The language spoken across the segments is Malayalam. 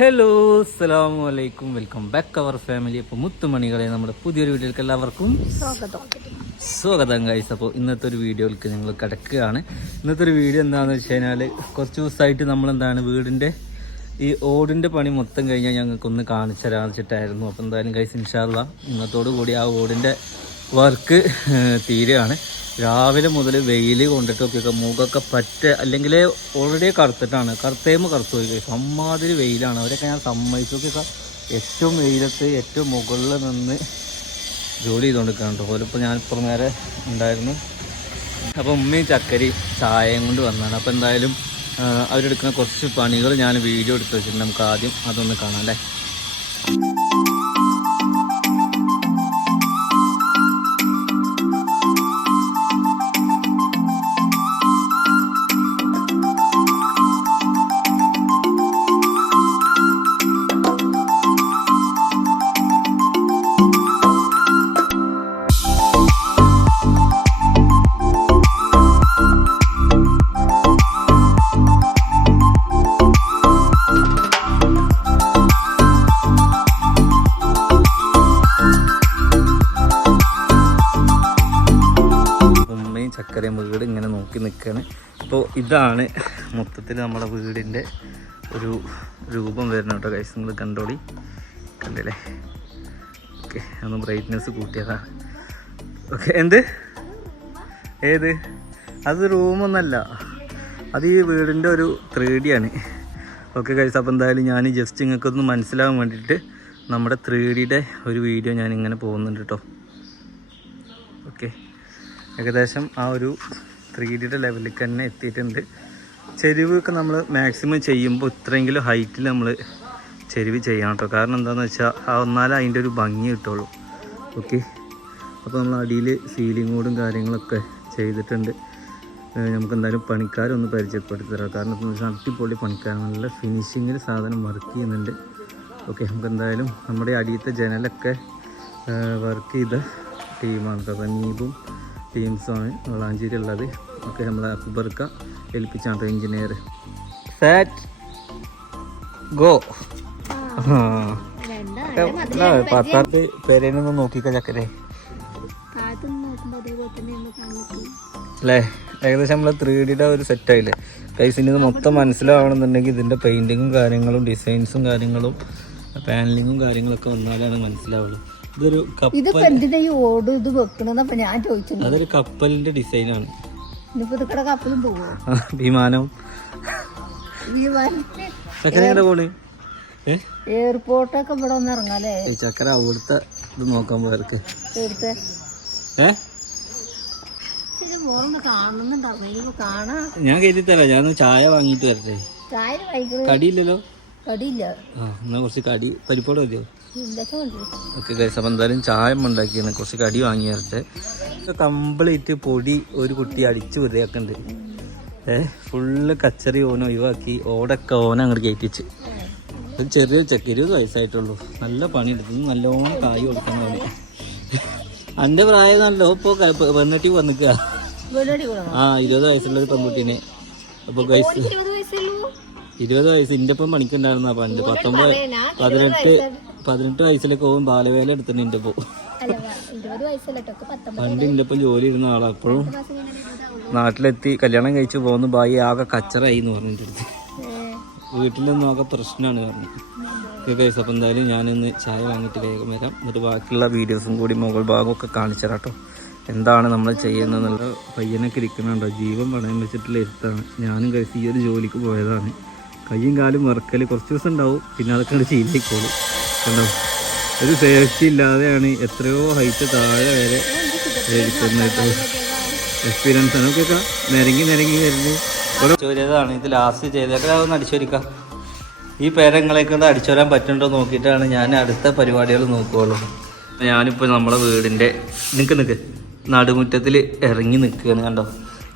ഹലോ അസ്സാം വലൈക്കും വെൽക്കം ബാക്ക് അവർ ഫാമിലി അപ്പോൾ മുത്തുമണികളെ നമ്മുടെ പുതിയൊരു വീഡിയോയിലേക്ക് എല്ലാവർക്കും സ്വാഗതം. ഗൈസ് അപ്പോൾ ഇന്നത്തെ ഒരു വീഡിയോയിലേക്ക് ഞങ്ങൾ കിടക്കുകയാണ്. ഇന്നത്തെ ഒരു വീഡിയോ എന്താണെന്ന് വെച്ച് കഴിഞ്ഞാൽ കുറച്ച് ദിവസമായിട്ട് നമ്മളെന്താണ് വീടിന്റെ ഈ ഓടിന്റെ പണി മൊത്തം കഴിഞ്ഞാൽ ഞങ്ങൾക്കൊന്ന് കാണിച്ചു തരാച്ചിട്ടായിരുന്നു അപ്പോൾ എന്തായാലും ഗൈസ് ഇൻഷാല്ല ഇന്നത്തോടു കൂടി ആ ഓടിന്റെ വർക്ക് തീരുകയാണ്. രാവിലെ മുതൽ വെയിൽ കൊണ്ടിട്ടൊക്കെ മുഖമൊക്കെ പറ്റ അല്ലെങ്കിൽ ഓൾറെഡി കറുത്തിട്ടാണ്. കറുത്തേമ് കറുത്തു പോയി. അമ്മാതിരി വെയിലാണ്. അവരൊക്കെ ഞാൻ സമ്മതിച്ചൊക്കെ ഏറ്റവും വെയിലത്ത് ഏറ്റവും മുകളിൽ നിന്ന് ജോലി ചെയ്തുകൊണ്ടിരിക്കുന്നുണ്ട് കേട്ടോ ഞാൻ ഇപ്പം നേരെ ഉണ്ടായിരുന്നു. അപ്പോൾ ഉമ്മയും ചക്കരി ചായയും കൊണ്ട് വന്നതാണ്. അപ്പോൾ എന്തായാലും അവരെടുക്കുന്ന കുറച്ച് പണികൾ ഞാൻ വീഡിയോ എടുത്ത് വെച്ചിട്ടുണ്ട്. നമുക്ക് ആദ്യം അതൊന്ന് കാണാം അല്ലേ? ഇതാണ് മൊത്തത്തിൽ നമ്മുടെ വീടിന്റെ ഒരു രൂപം വരുന്ന കേട്ടോ കൈസ് നിങ്ങൾ കണ്ടോളി. കണ്ടില്ലേ? ഓക്കെ ഒന്ന് ബ്രൈറ്റ്നെസ് കൂട്ടിയതാണ് ഓക്കെ എന്ത്? ഏത്? അത് റൂമൊന്നല്ല അത് ഈ വീടിന്റെ ഒരു ത്രീ ഡി ആണ്. ഓക്കെ കൈസ് അപ്പോൾ എന്തായാലും ഞാൻ ജസ്റ്റ് നിങ്ങൾക്കൊന്ന് മനസ്സിലാവാൻ വേണ്ടിയിട്ട് നമ്മുടെ ത്രീ ഡിയുടെ ഒരു വീഡിയോ ഞാൻ ഇങ്ങനെ പോകുന്നുണ്ട് കേട്ടോ. ഓക്കെ. ഏകദേശം ആ ഒരു ത്രീ ഡിയുടെ ലെവലിലേക്ക് തന്നെ എത്തിയിട്ടുണ്ട്. ചെരുവൊക്കെ നമ്മൾ മാക്സിമം ചെയ്യുമ്പോൾ ഇത്രയെങ്കിലും ഹൈറ്റിൽ നമ്മൾ ചെരുവ് ചെയ്യണം കേട്ടോ കാരണം എന്താണെന്ന് വെച്ചാൽ ആ അതിന്റെ ഒരു ഭംഗി കിട്ടുള്ളൂ. ഓക്കെ അപ്പോൾ നമ്മൾ അടിയിൽ സീലിങ്ങോടും കാര്യങ്ങളൊക്കെ ചെയ്തിട്ടുണ്ട്. നമുക്ക് എന്തായാലും പണിക്കാരൊന്ന് പരിചയപ്പെടുത്തി തരാം കാരണം എന്താണെന്ന് വെച്ചാൽ അടിപൊളി പണിക്കാരൻ നല്ല ഫിനിഷിങ്ങിൽ സാധനം വർക്ക് ചെയ്യുന്നുണ്ട്. ഓക്കെ നമുക്ക് എന്തായാലും നമ്മുടെ അടിയത്തെ ജനലൊക്കെ വർക്ക് ചെയ്ത ടീമാണ് കേട്ടോ സമീപും ടീംസുമാണ് വളാഞ്ചേരി ഉള്ളത് ഓക്കെ നമ്മളെ അക്ബർക്ക ഏൽപ്പിച്ചാണ് എഞ്ചിനീയർ സാറ്റ് ഗോ പത്താറ് പേരേനൊന്ന് നോക്കിക്കോ ചക്കരെ. അല്ലേ ഏകദേശം നമ്മളെ ത്രീ ഡിയുടെ ഒരു സെറ്റ് ആയില്ലേ? കൈസിന് ഇത് മൊത്തം മനസ്സിലാവണമെന്നുണ്ടെങ്കിൽ ഇതിന്റെ പെയിന്റിങ്ങും കാര്യങ്ങളും ഡിസൈൻസും കാര്യങ്ങളും പാനലിങ്ങും കാര്യങ്ങളൊക്കെ വന്നാലാണ് മനസ്സിലാവുള്ളൂ. ഇതൊരു കപ്പൽ അതൊരു കപ്പലിന്റെ ഡിസൈനാണ് കപ്പലും പോവോ? വിമാനം. വിമാനം. പോണ്? എയർപോർട്ടൊക്കെ ഇവിടെ ഒന്ന് ഇറങ്ങാല്ലേ? ചക്കര അവിടുത്തെ ഇത് നോക്കാൻ പോയവർക്ക്. ഞാൻ കരുതി തരാം ഞാൻ ചായ വാങ്ങിട്ട് വരട്ടെ. കടിയില്ലല്ലോ. കടിയില്ല. ആ എന്നാൽ കുറച്ച് കടി പരിപ്പോടെ മതിയോ? ഇല്ല ചോദിച്ചു ഓക്കെ ഗൈസ് അപ്പം എന്തായാലും ചായ ഉണ്ടാക്കിയാണ് കുറച്ച് കടി വാങ്ങി വരട്ടെ കംപ്ലീറ്റ് പൊടി ഒരു കുട്ടി അടിച്ച് വൃത്തിയാക്കുന്നുണ്ട് ഏ ഫുള്ള് കച്ചറി ഓന ഒഴിവാക്കി ഓടൊക്കെ ഓന അങ്ങോട്ട് കയറ്റിച്ച്. ഒരു ചെറിയ ചെക്ക് ഇരുപത് വയസ്സായിട്ടുള്ളൂ. നല്ല പണിയെടുത്തു നല്ലോണം കായ് കൊടുക്കണം അവന്. എന്റെ പ്രായം നല്ലോ ഇപ്പോൾ പെണ്ണെട്ടി വന്നിക്കുക ആ ഇരുപത് വയസ്സുള്ള ഒരു പെൺകുട്ടീനെ. അപ്പോൾ ഗൈസ് ഇരുപത് വയസ്സ് എന്റെ ഒപ്പം പണിക്കുണ്ടായിരുന്ന പണ്ട് പത്തൊമ്പത് പതിനെട്ട് പതിനെട്ട് വയസ്സിലൊക്കെ പോകും ബാലവേല എടുത്തിട്ട് എന്റെ ഒപ്പം പണ്ട് എന്റെ ഒപ്പം ജോലി ഇരുന്ന ആളാ. അപ്പോഴും നാട്ടിലെത്തി കല്യാണം കഴിച്ചു പോകുന്ന ബായി ആകെ കച്ചറായി എന്ന് പറഞ്ഞിട്ട് അടുത്ത്. വീട്ടിലൊന്നും ആകെ പ്രശ്നമാണ് പറഞ്ഞു. ഓക്കെ ഗൈസ് അപ്പം എന്തായാലും ഞാനിന്ന് ചായ വാങ്ങിയിട്ട് വേഗം വരാം. എന്നിട്ട് ബാക്കിയുള്ള വീഡിയോസും കൂടി മുകൾ ഭാഗമൊക്കെ കാണിച്ചു തരാട്ടോ കേട്ടോ എന്താണ് നമ്മൾ ചെയ്യുന്നതെന്നുള്ള പയ്യനൊക്കെ ഇരിക്കുന്നുണ്ടോ? ജീവൻ പണയം വെച്ചിട്ടുള്ള ഇരുത്താണ് ഞാനും കഴിച്ച് ഈ ഒരു ജോലിക്ക് പോയതാണ്. കയ്യും കാലും മറക്കൽ കുറച്ച് ദിവസം ഉണ്ടാവും. പിന്നെ അതൊക്കെ ശീലിക്കോളും കണ്ടോ? ഒരു സേഫ്റ്റി ഇല്ലാതെയാണ് എത്രയോ ഹൈറ്റ് താഴെ വരെ എക്സ്പീരിയൻസ് ആണ്. ഒക്കെ നിരങ്ങി നിരങ്ങി വരുന്നത്. ചോദ്യതാണ് ഇത് ലാസ്റ്റ് ചെയ്തേക്കെ അതൊന്ന് അടിച്ചൊരിക്കാം. ഈ പേരങ്ങളെയൊക്കെ ഒന്ന് അടിച്ചോരാൻ പറ്റുന്നുണ്ടോ നോക്കിയിട്ടാണ് ഞാൻ അടുത്ത പരിപാടികൾ നോക്കുകയുള്ളൂ ഞാനിപ്പോൾ നമ്മുടെ വീടിന്റെ നിൽക്ക് നിൽക്ക് നടുമുറ്റത്തിൽ ഇറങ്ങി നിൽക്കുകയാണ് കണ്ടോ?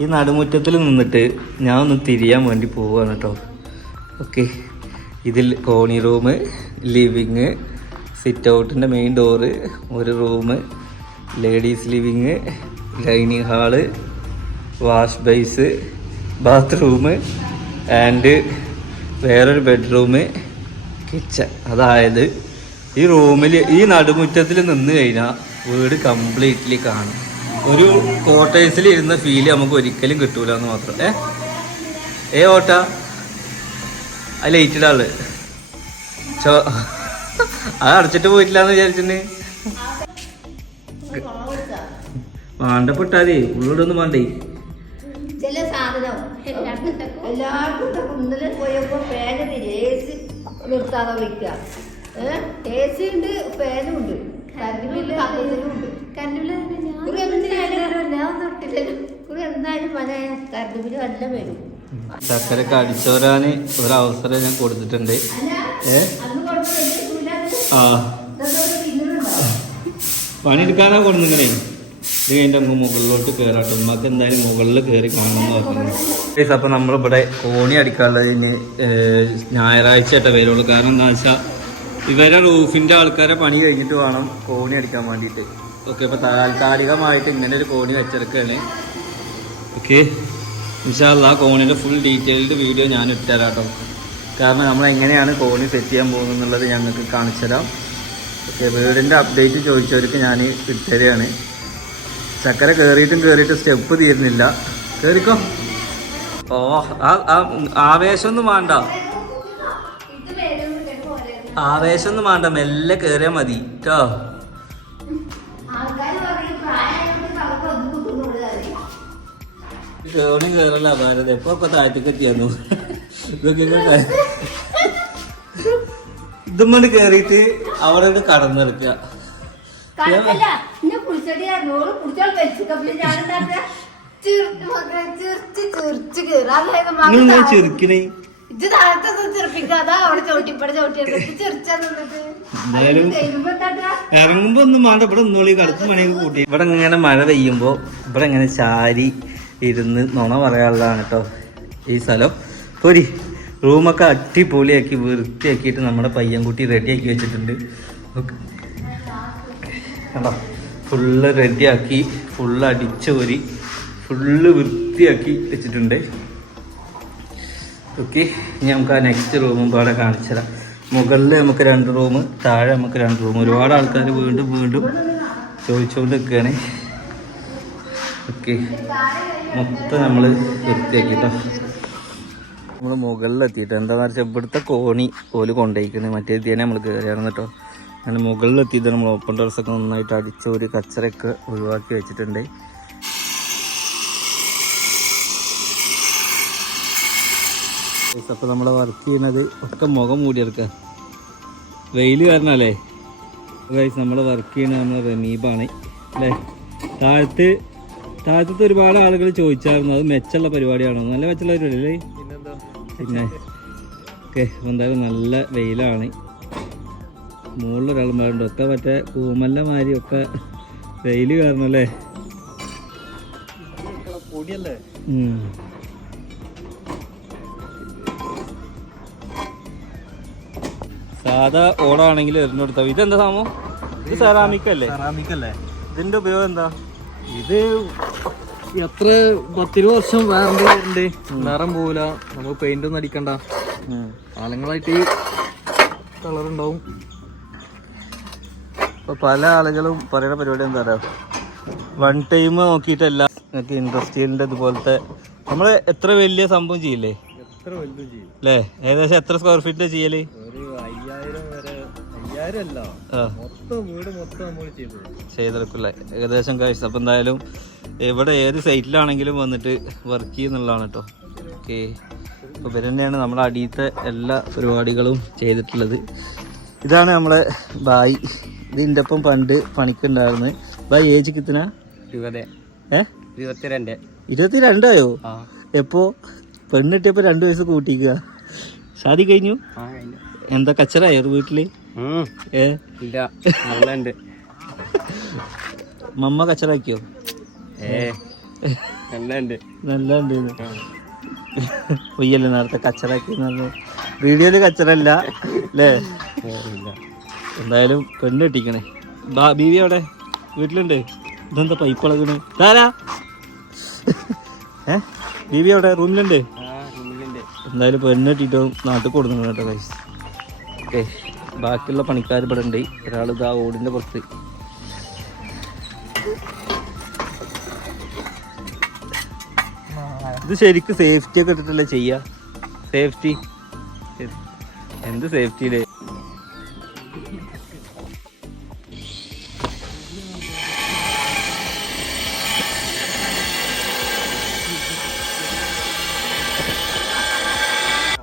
ഈ നടുമുറ്റത്തിൽ നിന്നിട്ട് ഞാൻ ഒന്ന് തിരിയാൻ വേണ്ടി പോവുകയാണ് കേട്ടോ. ഓക്കെ. ഇതിൽ കോണി റൂം ലിവിങ് സിറ്റ് ഔട്ടിന്റെ മെയിൻ ഡോറ് ഒരു room ladies living dining hall wash base bathroom and വേറൊരു ബെഡ്റൂം കിച്ചൺ. അതായത് ഈ റൂമിൽ ഈ നടുമുറ്റത്തിൽ നിന്ന് കഴിഞ്ഞാൽ വീട് കംപ്ലീറ്റ്ലി കാണും. ഒരു ക്വാർട്ടേഴ്സിൽ ഇരുന്ന ഫീൽ നമുക്ക് ഒരിക്കലും കിട്ടൂല എന്ന് മാത്രം. ഏ? ഏ ഓട്ട? ആ ലൈറ്റഡ് ആൾ ചോ അത് അടച്ചിട്ട് പോയിട്ടില്ല എന്ന് വിചാരിച്ചിട്ട് വേണ്ടപ്പെട്ടാലേ ഉള്ളോടൊന്നും വേണ്ടേ. എല്ലാവർക്കും ഇന്നലെ പോയപ്പോ ഫാനിന് എ സി നിർത്താതെ വയ്ക്കുക എ സി ഉണ്ട് ഫാനും ഉണ്ട്. കറണ്ട് ബില്ല് ഉണ്ട്. കുറി എന്തായാലും ഞാൻ തൊട്ടില്ലല്ലോ കുറി എന്തായാലും മന കറണ്ട് ബില്ല് നല്ല വരും. ചക്കരക്ക് അടിച്ചോരാന് ഒരവസരം ഞാൻ കൊടുത്തിട്ടുണ്ട്. ഏ? ആ. പണിയെടുക്കാനാ കൊടുന്നിങ്ങനെ ഇത് കഴിഞ്ഞിട്ട് അങ്ങ് മുകളിലോട്ട് കയറാട്ടോ ഉമ്മക്ക് എന്തായാലും മുകളിൽ കയറി കാണണമെന്ന് പറഞ്ഞു അപ്പൊ നമ്മളിവിടെ കോണി അടിക്കാനുള്ളതിന് ഞായറാഴ്ച ആയിട്ട് വരുള്ളൂ. കാരണം എന്താ വെച്ചാൽ ഇവരെ റൂഫിന്റെ ആൾക്കാരെ പണി കഴിഞ്ഞിട്ട് വേണം കോണി അടിക്കാൻ വേണ്ടിയിട്ട്. ഓക്കെ അപ്പൊ താൽക്കാലികമായിട്ട് ഇങ്ങനെ ഒരു കോണി വെച്ചെടുക്കുകയാണ് ഓക്കെ. ഇൻഷാല്ല കോണിന്റെ ഫുൾ ഡീറ്റെയിൽഡ് വീഡിയോ ഞാൻ ഇട്ടുതരാം കേട്ടോ കാരണം നമ്മൾ എങ്ങനെയാണ് കോണി സെറ്റ് ചെയ്യാൻ പോകുന്നത് എന്നുള്ളത് ഞങ്ങൾക്ക് കാണിച്ചു തരാം ഓക്കെ വീടിന്റെ അപ്ഡേറ്റ് ചോദിച്ചവർക്ക് ഞാൻ ഇട്ടുതരികയാണ് ചക്കര കയറിയിട്ടും കയറിയിട്ടും സ്റ്റെപ്പ് തീരുന്നില്ല. കയറിക്കോ ഓ ആ ഒന്നും ആവേശമൊന്നും വേണ്ട. ആവേശമൊന്നും വേണ്ട മെല്ലെ കയറിയാൽ മതി കേട്ടോ മകൾ ചെറുക്കിനെ. ഇത് എപ്പോ ചിരിപ്പിക്കാതെ അവിടെ ചോട്ടിപ്പടെ ചോട്ടി ചിരിച്ചാ നിന്നിട്ട്. ഇത് എന്താ ഇറങ്ങുമ്പോ ഒന്നും വേണ്ട ഇവിടെ ഒന്നോളി മണിയൊക്കെ കൂട്ടി. ഇവിടെ ഇങ്ങനെ മഴ പെയ്യുമ്പോ ഇവിടെ ഇങ്ങനെ ചാരി ഇരുന്ന് നുണ പറയാനുള്ളതാണ് കേട്ടോ ഈ സ്ഥലം. പൊരി റൂമൊക്കെ അടിപൊളിയാക്കി വൃത്തിയാക്കിയിട്ട് നമ്മുടെ പയ്യൻകുട്ടി റെഡിയാക്കി വെച്ചിട്ടുണ്ട്. കണ്ടോ? ഫുള്ള് റെഡിയാക്കി ഫുള്ള് അടിച്ചോരി ഫുള്ള് വൃത്തിയാക്കി വെച്ചിട്ടുണ്ട്. ഓക്കെ ഇനി നമുക്ക് ആ നെക്സ്റ്റ് റൂമും പാടെ കാണിച്ചു തരാം. മുകളിൽ നമുക്ക് രണ്ട് റൂം താഴെ നമുക്ക് രണ്ട് റൂം ഒരുപാട് ആൾക്കാർ വീണ്ടും വീണ്ടും ചോദിച്ചുകൊണ്ട് നിൽക്കുകയാണ് ഓക്കെ. മൊത്തം നമ്മൾ വൃത്തിയാക്കിട്ടോ നമ്മൾ മുകളിലെത്തിയിട്ട് എന്താണെന്ന് വെച്ചാൽ ഇവിടുത്തെ കോണി ഓൽ കൊണ്ടുപോയിക്കുന്നത് മറ്റേ തന്നെ നമ്മൾ കയറിയായിരുന്നു കേട്ടോ അങ്ങനെ മുകളിലെത്തിയിട്ട് നമ്മൾ ഓപ്പൺ ഡോർസൊക്കെ നന്നായിട്ട് അടിച്ച ഒരു കച്ചറയൊക്കെ ഒഴിവാക്കി വെച്ചിട്ടുണ്ട്. അപ്പോൾ നമ്മൾ വർക്ക് ചെയ്യുന്നത് ഒക്കെ മുഖം മൂടിയെടുക്കുക വെയിൽ വരണല്ലേ ഗൈസ് നമ്മൾ വർക്ക് ചെയ്യുന്നത് നമ്മൾ റമീബാണ്. അല്ലേ? താഴത്ത് താഴത്തെ ഒരുപാട് ആളുകൾ ചോദിച്ചായിരുന്നു അത് മെച്ചമുള്ള പരിപാടിയാണോ? നല്ല മെച്ചമുള്ള പരിപാടി അല്ലേ പിന്നെ ഓക്കെ എന്തായാലും നല്ല വെയിലാണ്. മുകളിൽ ഒരാൾ മാറുണ്ട് ഒക്കെ മറ്റേ കൂമല്ല മാതിരി ഒക്കെ വെയിൽ കാരണം അല്ലേ. സാധാ ഓടാണെങ്കിൽ എറിഞ്ഞെടുത്താ ഇതെന്താ സാമോ? ഇത് സെറാമിക് അല്ലേ? സെറാമിക് അല്ലേ? ഇതിന്റെ ഉപയോഗം എന്താ? ഇത് എത്ര പത്തിരുപത് വർഷം വാറണ്ടി വരുന്നുണ്ട്? നിറം പോവില്ല നമുക്ക് പെയിന്റ് ഒന്നും അടിക്കണ്ട. കാലങ്ങളായിട്ട് ഈ കളർ ഉണ്ടാവും. ഇപ്പൊ പല ആളുകളും പറയുന്ന പരിപാടി എന്താ പറയാ വൺ ടൈം നോക്കിയിട്ടല്ല. നിങ്ങൾക്ക് ഇൻഡസ്ട്രിയലിന്റെ ഇതുപോലത്തെ നമ്മൾ എത്ര വലിയ സംഭവം ചെയ്യില്ലേ? അല്ലേ ഏകദേശം എത്ര സ്ക്വയർ ഫീറ്റ് ചെയ്യൽ? ചെയ്തെടുക്കില്ല ഏകദേശം കാഴ്ച അപ്പം എന്തായാലും എവിടെ ഏത് സൈറ്റിലാണെങ്കിലും വന്നിട്ട് വർക്ക് ചെയ്യുന്നുള്ളതാണ് കേട്ടോ ഓക്കെ. അപ്പോൾ ഇവർ തന്നെയാണ് നമ്മുടെ അടിയത്തെ എല്ലാ പരിപാടികളും ചെയ്തിട്ടുള്ളത്. ഇതാണ് നമ്മളെ ബായി. ഇതിന്റെ ഒപ്പം പണ്ട് പണിക്കുണ്ടായിരുന്നു. ബായി ഏജ് കിത്തന ഇരുപത്. ഏ? ഇരുപത്തിരണ്ട്. ഇരുപത്തിരണ്ടായോ? എപ്പോ? പെണ്ണിട്ടിയപ്പോ രണ്ടു വയസ്സ് കൂട്ടിക്കുക ഷാദി കഴിഞ്ഞു. എന്താ കച്ചറായോ വീട്ടിൽ? ഇല്ല നല്ലുണ്ട്. മമ്മ കച്ചറാക്കിയോ? നല്ലുണ്ട്. നല്ല പൊയ്യല്ലേ നേരത്തെ കച്ചറാക്കി വീഡിയോയിൽ കച്ചറല്ല അല്ലേ? എന്തായാലും പെണ്ണ് കെട്ടിക്കണേ. ബാ ബീവി അവിടെ വീട്ടിലുണ്ട്. ഇതെന്താ പൈപ്പ് ഇളകണ്? താരാ ഏ ബീവി അവിടെ റൂമിലുണ്ട്. എന്തായാലും പെണ്ണ് കെട്ടിയിട്ട് നാട്ടിൽ കൊടുക്കണം കേട്ടോ കൈസ് ഓക്കെ. ബാക്കിയുള്ള പണിക്കാർ ഇവിടെ ഉണ്ട്. ഒരാൾ ഇതാ ഓടിന്റെ പുറത്ത്. ഇത് ശരിക്കും സേഫ്റ്റി ഒക്കെ ഇട്ടിട്ടല്ലേ ചെയ്യാ? സേഫ്റ്റി എന്ത് സേഫ്റ്റി സേഫ്റ്റിയിൽ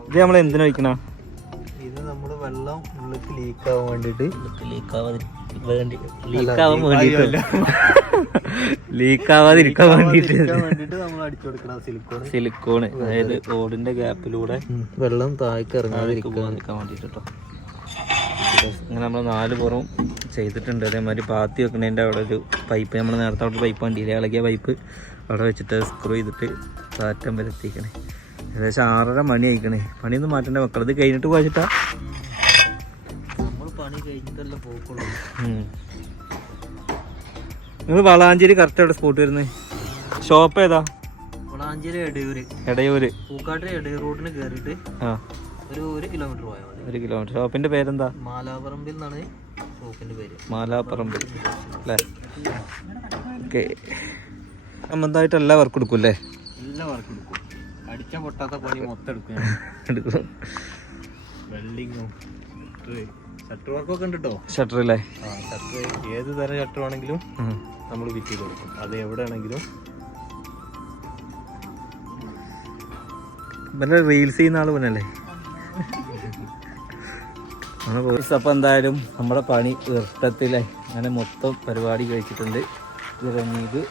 ഇത് നമ്മൾ എന്തിനാ എന്തിനു ലീക്ക് ആവാൻ വേണ്ടിട്ട് ലീക്കാവാൻ വേണ്ടിട്ട് ലീക്കാവാതിരിക്കാൻ വേണ്ടിട്ട് സിലിക്കോണ് അതായത് ഓടിന്റെ ഗ്യാപ്പിലൂടെ വെള്ളം താഴേക്ക് ഇറങ്ങാതിരിക്കാൻ. വേണ്ടിട്ടോ കേട്ടോ ഇങ്ങനെ നമ്മൾ നാല് പുറം ചെയ്തിട്ടുണ്ട്. അതേമാതിരി പാത്തി വെക്കണതിന്റെ അവിടെ ഒരു പൈപ്പ് നമ്മൾ നേരത്തെ അവിടെ പൈപ്പ് വണ്ടിയിലെ ഇളകിയ പൈപ്പ് അവിടെ വെച്ചിട്ട് സ്ക്രൂ ചെയ്തിട്ട് താറ്റം വരെ എത്തിക്കണേ. ഏകദേശം ആറര മണി ആയിക്കണേ. പണിയൊന്നും മാറ്റേണ്ട മക്കൾ ഇത് കഴിഞ്ഞിട്ട് പോയിട്ടാ നിങ്ങൾ വളാഞ്ചേരി കറക്റ്റ് എവിടെ സ്പോട്ട് വരുന്നത് ഷോപ്പ് ഏതാ? വളാഞ്ചേരി എടയൂര്. എടയൂര്. പൂക്കാട്ടിൽ എടയൂർ റോഡിന് കയറിയിട്ട് ആ. ഒരു ഒരു കിലോമീറ്റർ പോയാൽ ഒരു കിലോമീറ്റർ ഷോപ്പിന്റെ പേരെന്താ? മാലാപറമ്പിൽ നിന്നാണ് ഷോപ്പിന്റെ പേര്. മാലാപ്പറമ്പ് അല്ലേ? ഓക്കെ. സംബന്ധമായിട്ട് എല്ലാ വർക്ക് എടുക്കൂല്ലേ? എല്ലാ വർക്ക് എടുക്കും. അടിച്ച പൊട്ടാത്ത പണി മൊത്തം എടുക്കും. എടുക്കും. വെൽഡിങ്ങും ഷട്ടർ വർക്കൊക്കെ ഉണ്ട് കേട്ടോ ഷട്ടർ അല്ലേ ഷട്ടർ ഏത് തരം ഷട്ടർ ആണെങ്കിലും നമ്മൾ ഫിറ്റ് ചെയ്ത് കൊടുക്കും. അത് എവിടെ ആണെങ്കിലും റീൽസ് ചെയ്യുന്ന ആൾ പോലല്ലേ അപ്പോൾ എന്തായാലും നമ്മുടെ പണി ഇഷ്ടത്തിലെ അങ്ങനെ മൊത്തം പരിപാടി കഴിച്ചിട്ടുണ്ട്. ഇത് റമീദ്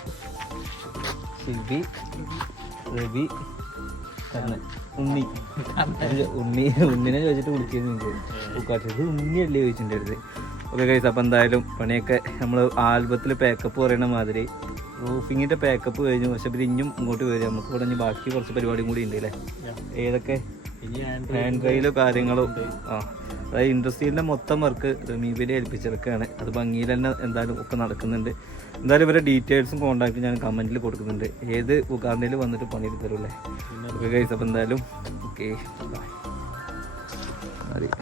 രവി റബി കണ്ണൻ. ഉണ്ണി. ഉണ്ണി ഉണ്ണിനെ ചോദിച്ചിട്ട് പൂക്കാട്ട് ഇത് ഉണ്ണിയല്ലേ ചോദിച്ചിട്ടുണ്ടായിരുന്നത്? ഓക്കെ കഴിച്ചു അപ്പം എന്തായാലും പണിയൊക്കെ നമ്മൾ ആൽബത്തിൽ പാക്കപ്പ് പറയുന്ന മാതിരി റൂഫിങ്ങിന്റെ പാക്കപ്പ് കഴിഞ്ഞു. പക്ഷെ പിന്നെ ഇനിയും ഇങ്ങോട്ട് വരും. നമുക്ക് ഇവിടെ ഇനി ബാക്കി കുറച്ച് പരിപാടിയും കൂടി ഉണ്ട് അല്ലേ? ഏതൊക്കെ? ഹാൻഡ് റെയിലും കാര്യങ്ങളും കാര്യങ്ങളോ. ആ അതായത് ഇൻഡസ്ട്രിയിലെ മൊത്തം വർക്ക് റമീബിനെ ഏൽപ്പിച്ചെടുക്കുകയാണ് അത് ഭംഗിയിൽ തന്നെ എന്തായാലും ഒക്കെ നടക്കുന്നുണ്ട്. എന്തായാലും ഇവരുടെ ഡീറ്റെയിൽസും കോൺടാക്റ്റും ഞാൻ കമന്റിൽ കൊടുക്കുന്നുണ്ട്. ഏത് ഉഗാണ്ടയിൽ വന്നിട്ട് പണി തരുമല്ലേ ഓക്കെ ഗൈസ് അപ്പോൾ എന്തായാലും ഓക്കെ ബൈ